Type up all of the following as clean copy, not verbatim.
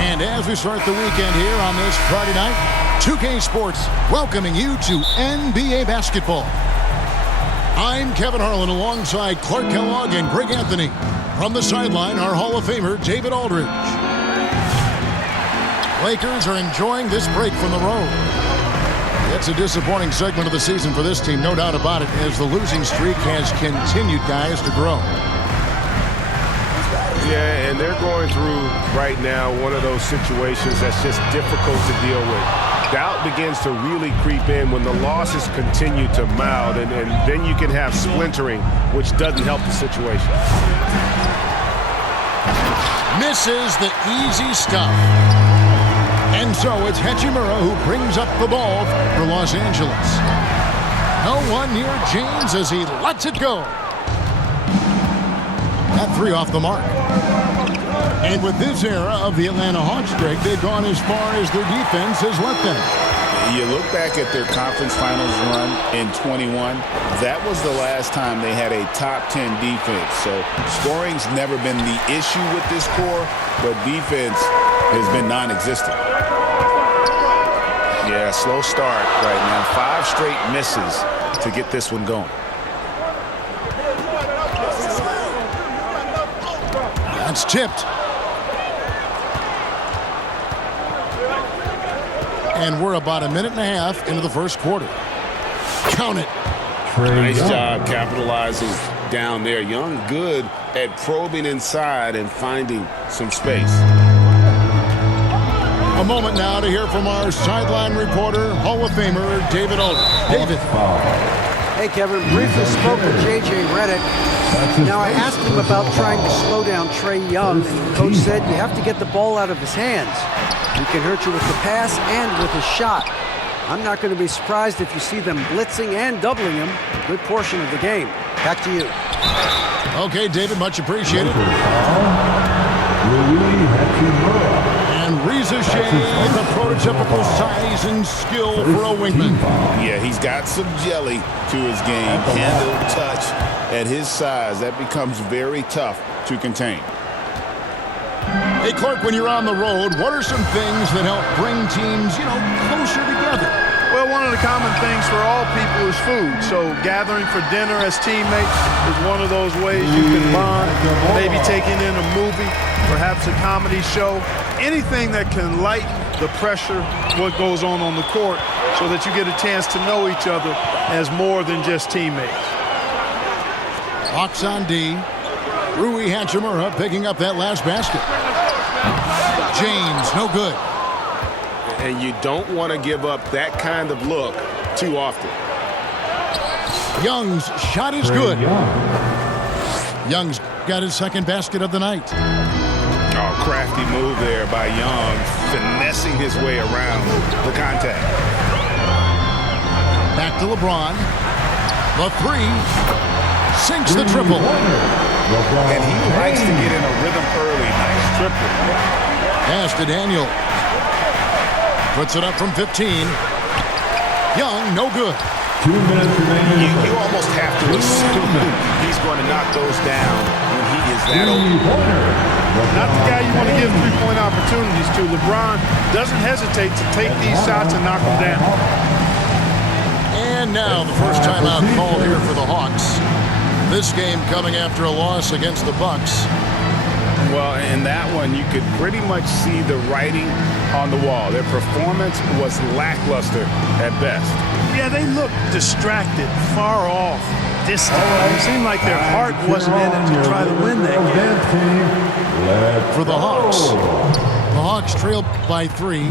And as we start the weekend here on this Friday night, 2K Sports welcoming you to NBA basketball. I'm Kevin Harlan alongside Clark Kellogg and Greg Anthony. From the sideline, our Hall of Famer, David Aldridge. Lakers are enjoying this break from the road. It's a disappointing segment of the season for this team, no doubt about it, as the losing streak has continued, guys, to grow. Yeah, and they're going through right now one of those situations that's just difficult to deal with. Doubt begins to really creep in when the losses continue to mount, and then you can have splintering, which doesn't help the situation. Misses the easy stuff. And so it's Hachimura who brings up the ball for Los Angeles. No one near James as he lets it go. That three off the mark. And with this era of the Atlanta Hawks, Greg, they've gone as far as their defense has let them. You look back at their conference finals run in 21, that was the last time they had a top 10 defense. So scoring's never been the issue with this core, but defense has been non-existent. Yeah, slow start right now. 5 straight misses to get this one going. That's tipped. And we're about a minute and a half into the first quarter. Count it. Nice job capitalizing down there. Young good at probing inside and finding some space. A moment now to hear from our sideline reporter, Hall of Famer David Aldridge. David. Hey, Kevin. Briefly spoke with J.J. Redick. Now, I asked him about trying to slow down Trae Young, and the coach said you have to get the ball out of his hands. He can hurt you with the pass and with his shot. I'm not going to be surprised if you see them blitzing and doubling him a good portion of the game. Back to you. Okay, David, much appreciated. And Reza Shea, the prototypical size and skill for a wingman. Yeah, he's got some jelly to his game. Handle, touch. At his size, that becomes very tough to contain. Hey, Clark, when you're on the road, what are some things that help bring teams, closer together? Well, one of the common things for all people is food. So gathering for dinner as teammates is one of those ways you can bond. Maybe taking in a movie, perhaps a comedy show. Anything that can lighten the pressure, what goes on the court, so that you get a chance to know each other as more than just teammates. Hawks on D. Rui Hachimura picking up that last basket. James, no good. And you don't want to give up that kind of look too often. Young's shot is good. Young's got his second basket of the night. Oh, crafty move there by Young, finessing his way around the contact. Back to LeBron. The three. Sinks the triple. And he likes to get in a rhythm early. Nice triple. Pass to Daniel. Puts it up from 15. Young, no good. 2 minutes remaining. You almost have to assume he's going to knock those down when he is that open. Not the guy you want to give three-point opportunities to. LeBron doesn't hesitate to take these shots and knock them down. And now the first timeout called here for the Hawks. This game coming after a loss against the Bucks. Well, in that one, you could pretty much see the writing on the wall. Their performance was lackluster at best. Yeah, they looked distracted, far off, distant. It seemed like their heart wasn't in it to try to win that game. For the Hawks trail by 3.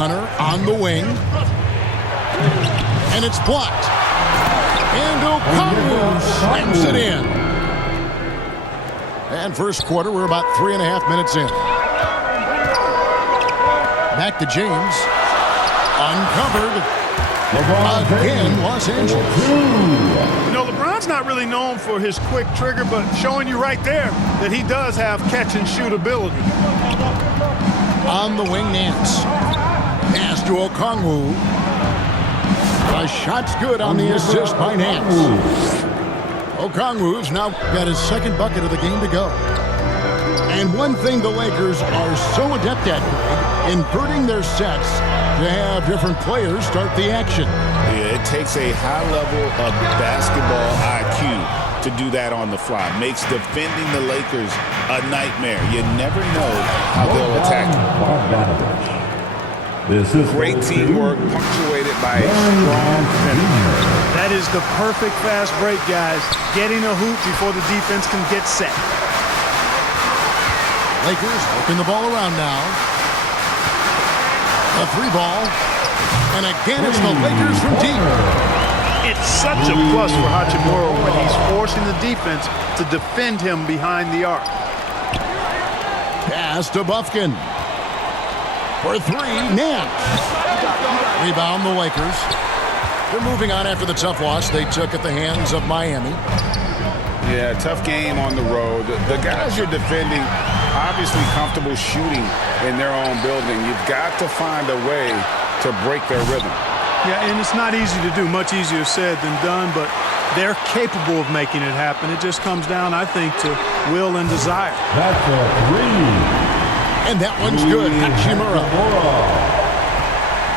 Hunter on the wing. And it's blocked. And Okongwu slams it in. And first quarter, we're about 3.5 minutes in. Back to James. Uncovered. Again, Los Angeles. LeBron's not really known for his quick trigger, but showing you right there that he does have catch and shoot ability. On the wing, Nance. Pass to Okongwu. The shot's good on the assist by Nance. Okongwu's now got his second bucket of the game to go. And one thing the Lakers are so adept at, Greg, inverting their sets to have different players start the action. Yeah, it takes a high level of basketball IQ to do that on the fly. Makes defending the Lakers a nightmare. You never know how they'll attack you. This is Great teamwork punctuated by a strong finish. That is the perfect fast break, guys. Getting a hoop before the defense can get set. Lakers working the ball around now. A 3-ball. And again, it's the Lakers from deep. It's such a plus for Hachimura when he's forcing the defense to defend him behind the arc. Pass to Bufkin. For 3, Nance. Rebound the Lakers. They're moving on after the tough loss they took at the hands of Miami. Yeah, tough game on the road. The guys you're defending, obviously comfortable shooting in their own building. You've got to find a way to break their rhythm. Yeah, and it's not easy to do. Much easier said than done, but they're capable of making it happen. It just comes down, I think, to will and desire. That's a 3. And that one's good. Hachimura.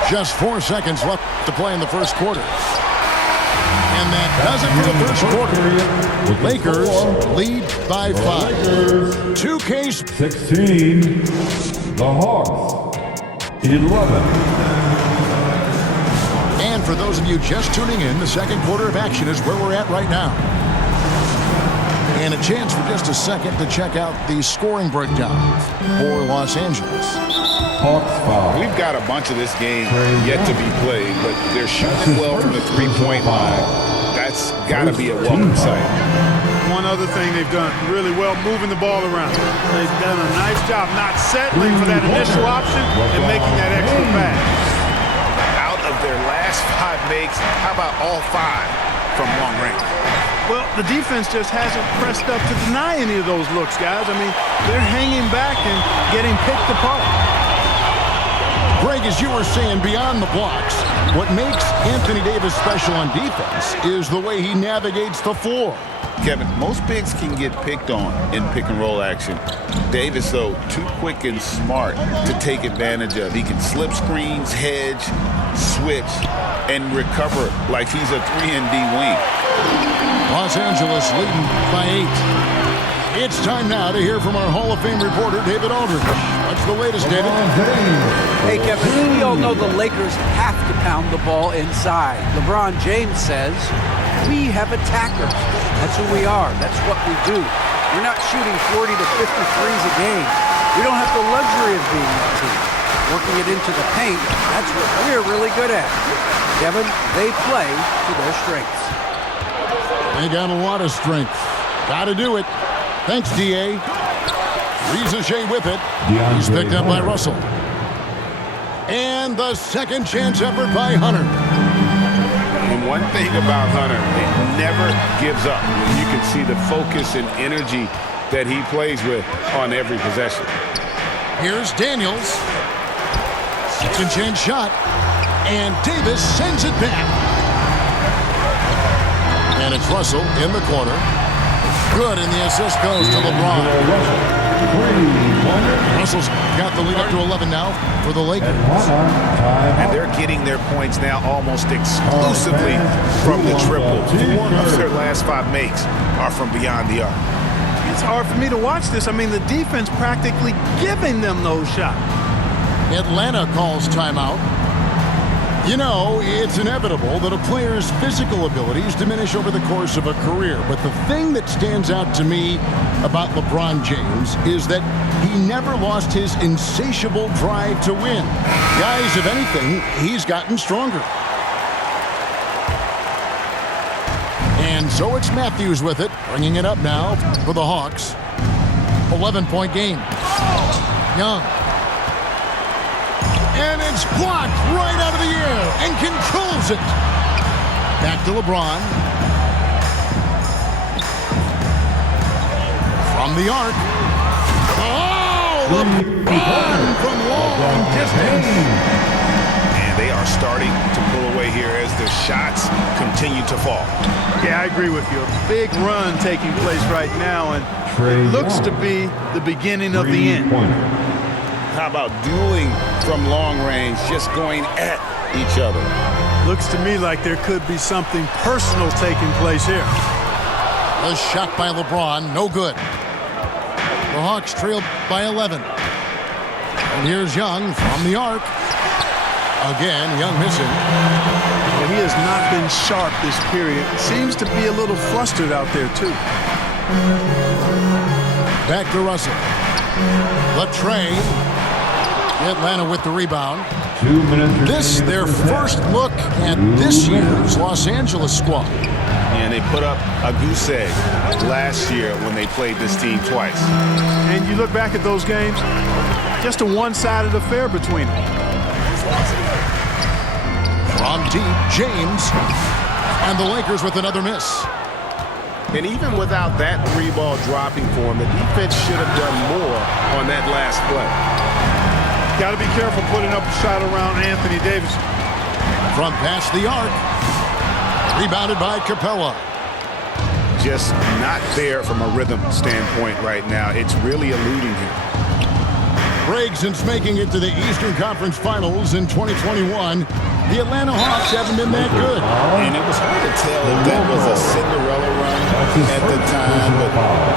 Just 4 seconds left to play in the first quarter. And that does it for the first quarter. Lakers lead by 5. 2K 16. The Hawks 11. And for those of you just tuning in, the second quarter of action is where we're at right now. And a chance for just a second to check out the scoring breakdown for Los Angeles. Hawks foul. We've got a bunch of this game yet to be played, but they're shooting well from the three-point line. That's got to be a welcome sight. One other thing they've done really well, moving the ball around. They've done a nice job not settling for that initial option and making that extra pass. Out of their last 5 makes, how about all 5 from long range? Well, the defense just hasn't pressed up to deny any of those looks, guys. I mean, they're hanging back and getting picked apart. Greg, as you were saying, beyond the blocks, what makes Anthony Davis special on defense is the way he navigates the floor. Kevin, most bigs can get picked on in pick-and-roll action. Davis, though, too quick and smart to take advantage of. He can slip screens, hedge, switch, and recover like he's a 3-and-D wing. Los Angeles leading by 8. It's time now to hear from our Hall of Fame reporter, David Aldridge. What's the latest, David? Hey, Kevin, we all know the Lakers have to pound the ball inside. LeBron James says, we have attackers. That's who we are. That's what we do. We're not shooting 40 to 50 threes a game. We don't have the luxury of being that team. Working it into the paint, that's what we're really good at. Kevin, they play to their strengths. They got a lot of strength. Got to do it. Thanks, D.A. Riza with it. He's picked up by Russell. And the second chance effort by Hunter. And one thing about Hunter, it never gives up. You can see the focus and energy that he plays with on every possession. Here's Daniels. Second chance shot. And Davis sends it back. And it's Russell in the corner. Good, and the assist goes to LeBron. Russell's got the lead up to 11 now for the Lakers. And they're getting their points now almost exclusively from the triple. 4 of their last 5 makes are from beyond the arc. It's hard for me to watch this. I mean, the defense practically giving them those shots. Atlanta calls timeout. You know, it's inevitable that a player's physical abilities diminish over the course of a career. But the thing that stands out to me about LeBron James is that he never lost his insatiable drive to win. Guys, if anything, he's gotten stronger. And so it's Matthews with it, bringing it up now for the Hawks. 11-point game. Young. And it's blocked right out of the air and controls it. Back to LeBron. From the arc. Oh, LeBron from long distance. and they are starting to pull away here as the shots continue to fall. Yeah, I agree with you. A big run taking place right now, and Trey it looks Young. to be the beginning of the end. How about dueling from long range, just going at each other? Looks to me like there could be something personal taking place here. A shot by LeBron, no good. The Hawks trailed by 11. And here's Young from the arc. Again, Young missing. Well, he has not been sharp this period. Seems to be a little flustered out there, too. Back to Russell. The train. Atlanta with the rebound. 2 minutes. This their first look at this year's Los Angeles squad. And they put up a goose egg last year when they played this team twice. And you look back at those games, just a one-sided affair between them. From deep, James. And the Lakers with another miss. And even without that three-ball dropping for him, the defense should have done more on that last play. Got to be careful putting up a shot around Anthony Davis. From past the arc. Rebounded by Capella. Just not there from a rhythm standpoint right now. It's really eluding him. Greg, since making it to the Eastern Conference Finals in 2021, the Atlanta Hawks haven't been that good. And it was hard to tell if that was a Cinderella run at the time, but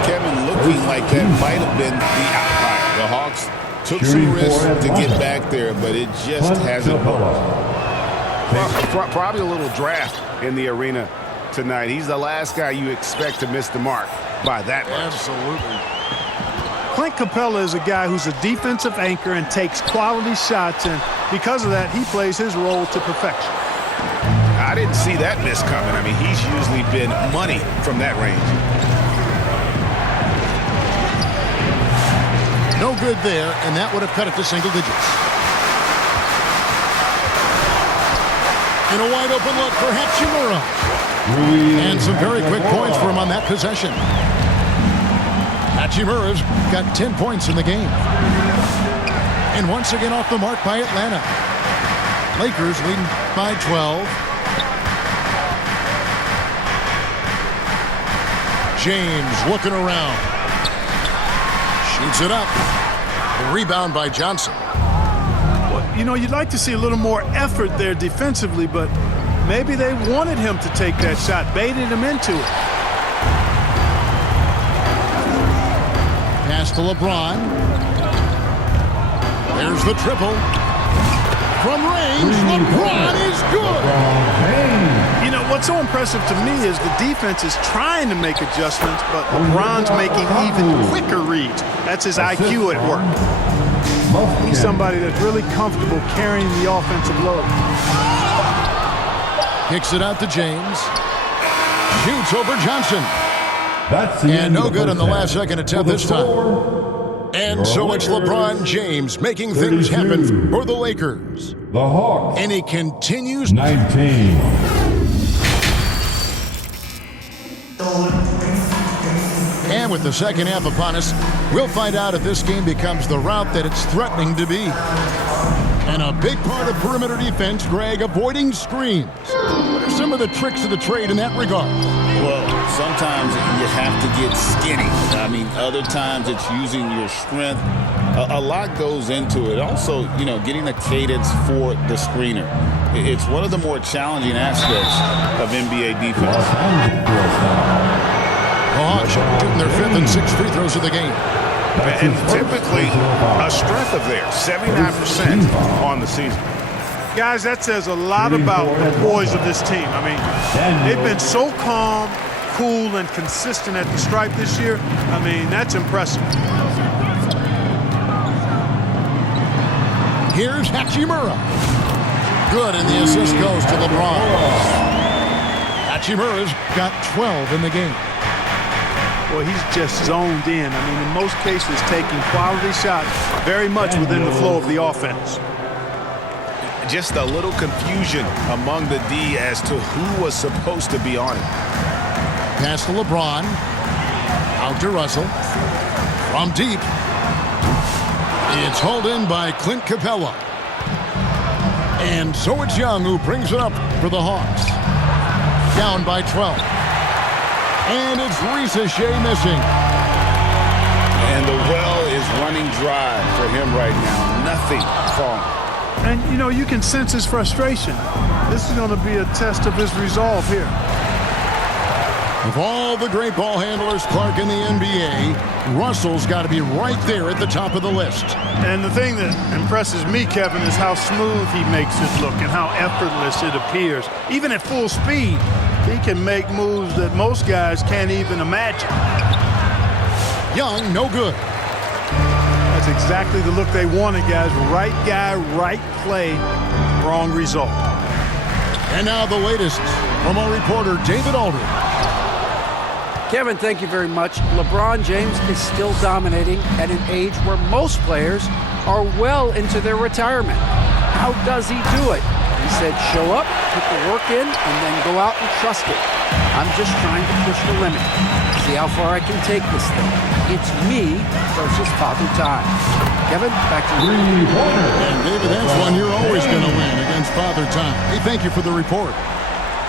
Kevin, looking like that might have been the outlier. The Hawks took some risks to get back there, but it just hasn't worked. Probably a little draft in the arena tonight. He's the last guy you expect to miss the mark by that much. Absolutely. Clint Capella is a guy who's a defensive anchor and takes quality shots, and because of that, he plays his role to perfection. I didn't see that miss coming. I mean, he's usually been money from that range. No good there, and that would have cut it to single digits. And a wide open look for Hachimura. And some very quick points for him on that possession. Hachimura's got 10 points in the game. And once again off the mark by Atlanta. Lakers leading by 12. James looking around. Shoots it up. The rebound by Johnson. Well, you know, you'd like to see a little more effort there defensively, but maybe they wanted him to take that shot, baited him into it. Pass to LeBron. There's the triple. From range, LeBron is good. You know, what's so impressive to me is the defense is trying to make adjustments, but LeBron's making even quicker reads. That's his IQ at work. He's somebody that's really comfortable carrying the offensive load. Kicks it out to James. Shoots over Johnson. That's And no good on the last second attempt this time. And so it's LeBron James making things happen for the Lakers. The Hawks. And he continues. 19. And with the second half upon us, we'll find out if this game becomes the route that it's threatening to be. And a big part of perimeter defense, Greg, avoiding screens. What are some of the tricks of the trade in that regard? Well, sometimes you have to get skinny. I mean, other times it's using your strength. A lot goes into it. Also, you know, getting a cadence for the screener. It's one of the more challenging aspects of NBA defense. The Hawks shooting their 5th and 6th free throws of the game. And typically a strength of theirs, 79% on the season. Guys, that says a lot about the poise of this team. I mean, they've been so calm, cool, and consistent at the stripe this year. I mean, that's impressive. Here's Hachimura. Good, and the assist goes to LeBron. Hachimura's got 12 in the game. Boy, he's just zoned in. I mean, in most cases, taking quality shots very much within the flow of the offense. Just a little confusion among the D as to who was supposed to be on it. Pass to LeBron. Out to Russell. From deep. It's hauled in by Clint Capella. And so it's Young who brings it up for the Hawks. Down by 12. And it's Shea missing. And the well is running dry for him right now. Nothing falling. And, you know, you can sense his frustration. This is going to be a test of his resolve here. Of all the great ball handlers, Clark, in the NBA, Russell's got to be right there at the top of the list. And the thing that impresses me, Kevin, is how smooth he makes it look and how effortless it appears. Even at full speed, he can make moves that most guys can't even imagine. Young, no good. That's exactly the look they wanted, guys. Right guy, right play, wrong result. And now the latest from our reporter, David Aldridge. Kevin, thank you very much. LeBron James is still dominating at an age where most players are well into their retirement. How does he do it? He said, show up, put the work in, and then go out and trust it. I'm just trying to push the limit. See how far I can take this thing. It's me versus Father Time. Kevin, back to you. And David, that's one you're always going to win against Father Time. Hey, thank you for the report.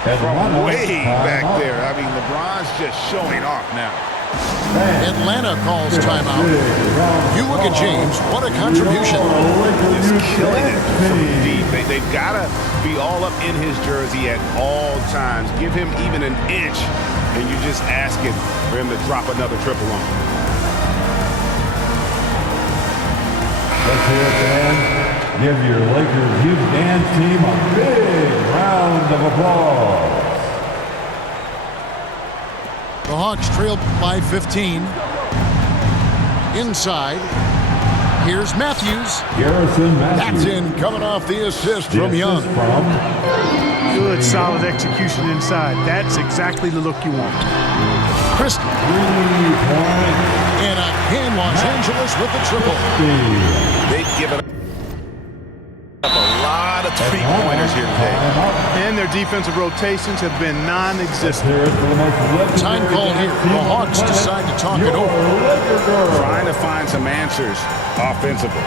From way back there. I mean, LeBron's just showing off now. Atlanta calls timeout. You look at James. What a contribution. Just killing it from deep. They've got to be all up in his jersey at all times. Give him even an inch, and you're just asking for him to drop another triple on him. Let's hear it, fans. Give your Lakers youth dance team a big round of applause. The Hawks trail by 15. Inside. Here's Matthews. Garrison Matthews. That's in, coming off the assist from Young. Good, solid execution inside. That's exactly the look you want. Christie. 3-point. And again, Los Angeles with the triple. They've given up a lot of three-pointers here today. And their defensive rotations have been non-existent. Time called here. The Hawks decide to talk it over. Trying to find some answers offensively.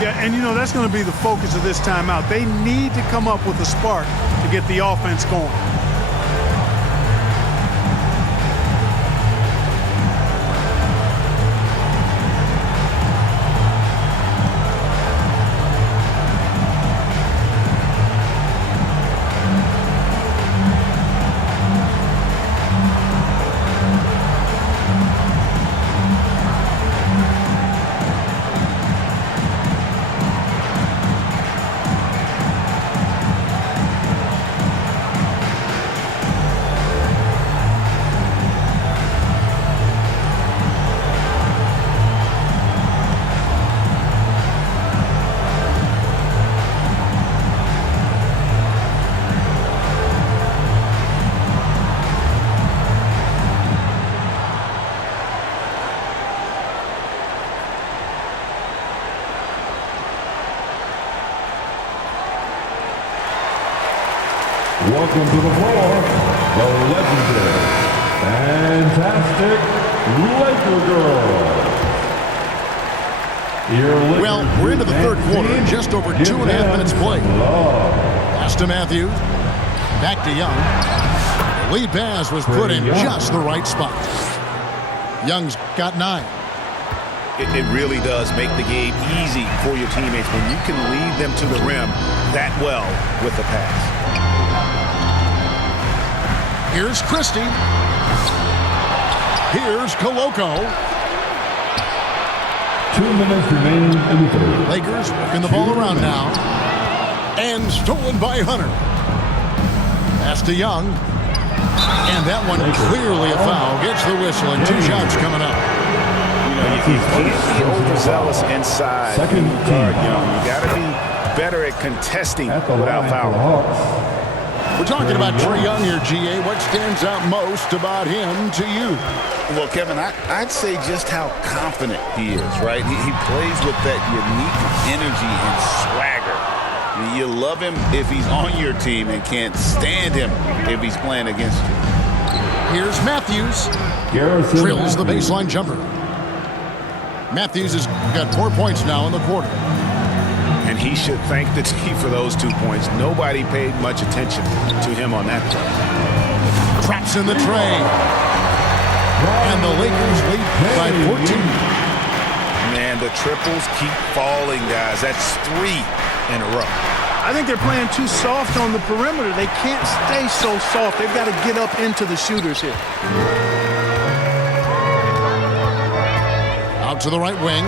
Yeah, and you know, that's going to be the focus of this timeout. They need to come up with a spark to get the offense going. Welcome to the floor, the legendary, fantastic Laker girls. Well, we're into the third quarter, just over 2.5 minutes played. Pass to Matthews. Back to Young. The lead pass was put in just the right spot. Young's got 9. It really does make the game easy for your teammates when you can lead them to the rim that well with the pass. Here's Christie. Here's Koloko. 2 minutes remaining in the third. Lakers working the ball around now. And stolen by Hunter. Pass to Young. And that one clearly a foul. Gets the whistle and 2 shots coming up. You can't be overzealous inside when you guard Young. You got to be better at contesting without fouling. We're talking about Trae Young here, GA. What stands out most about him to you? Well, Kevin, I'd say just how confident he is, right? He plays with that unique energy and swagger. You love him if he's on your team and can't stand him if he's playing against you. Here's Matthews. Drills the baseline jumper. Matthews has got 4 points now in the quarter. And he should thank the team for those 2 points. Nobody paid much attention to him on that play. Traps in the tray. And the Lakers lead by 14. Man, the triples keep falling, guys. That's 3 in a row. I think they're playing too soft on the perimeter. They can't stay so soft. They've got to get up into the shooters here. Out to the right wing.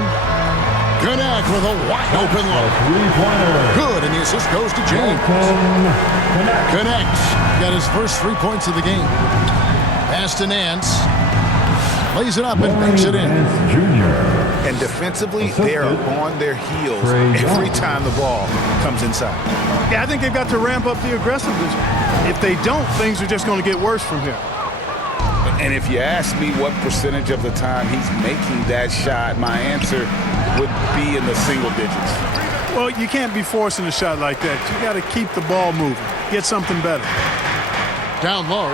Connect with a wide open look. Three-pointer. Good, and the assist goes to James. Connects. Got his first 3 points of the game. Pass to Nance. Lays it up and banks it in. And defensively, they are on their heels every time the ball comes inside. Yeah, I think they've got to ramp up the aggressiveness. If they don't, things are just going to get worse from here. And if you ask me what percentage of the time he's making that shot, my answer would be in the single digits. Well, you can't be forcing a shot like that. You got to keep the ball moving. Get something better. Down low.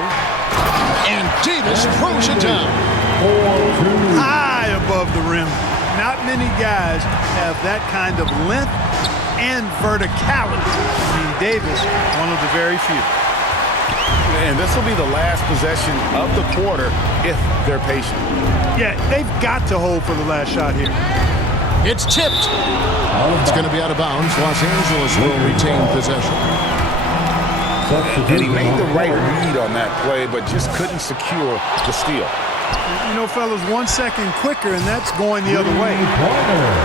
And Davis throws it down. High above the rim. Not many guys have that kind of length and verticality. I mean, Davis, one of the very few. And this will be the last possession of the quarter if they're patient. Yeah, they've got to hold for the last shot here. It's tipped. It's going to be out of bounds. Los Angeles will retain possession. And he made the right read on that play, but just couldn't secure the steal. You know, fellas, 1 second quicker, and that's going the other way.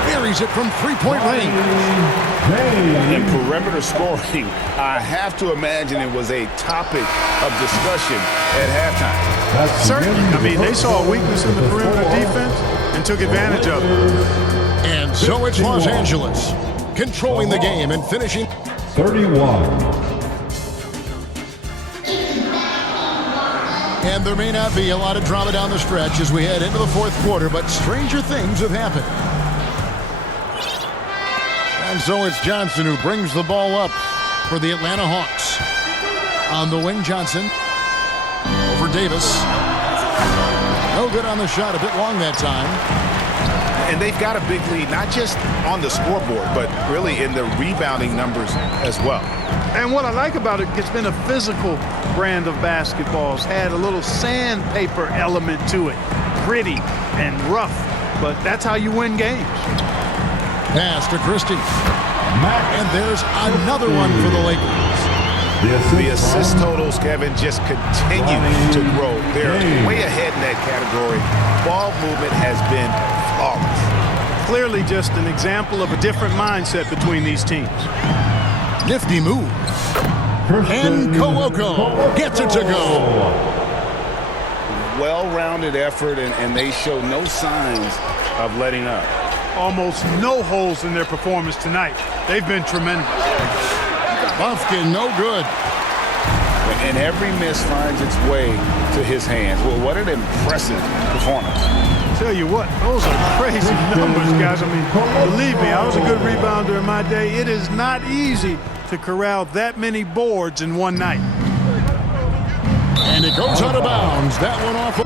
Buries it from three-point range. In perimeter scoring, I have to imagine it was a topic of discussion at halftime. Certainly. I mean, they saw a weakness in the perimeter defense and took advantage of it. And so it's Los Angeles controlling the game and finishing 31. And there may not be a lot of drama down the stretch as we head into the fourth quarter, but stranger things have happened. And so it's Johnson who brings the ball up for the Atlanta Hawks. On the wing, Johnson. Over Davis. No good on the shot, a bit long that time. And they've got a big lead, not just on the scoreboard, but really in the rebounding numbers as well. And what I like about it, it's been a physical brand of basketball. It's had a little sandpaper element to it. Gritty and rough, but that's how you win games. Pass to Christie. And there's another one for the Lakers. The assist totals, Kevin, just continue to grow. They're way ahead in that category. Ball movement has been flawless. Clearly just an example of a different mindset between these teams. Nifty move. And Koloko gets it to go. Well-rounded effort, and they show no signs of letting up. Almost no holes in their performance tonight. They've been tremendous. Bufkin, no good. And every miss finds its way to his hands. Well, what an impressive performance. Tell you what, those are crazy numbers, guys. I mean, believe me, I was a good rebounder in my day. It is not easy to corral that many boards in one night. And it goes out of bounds. That one off.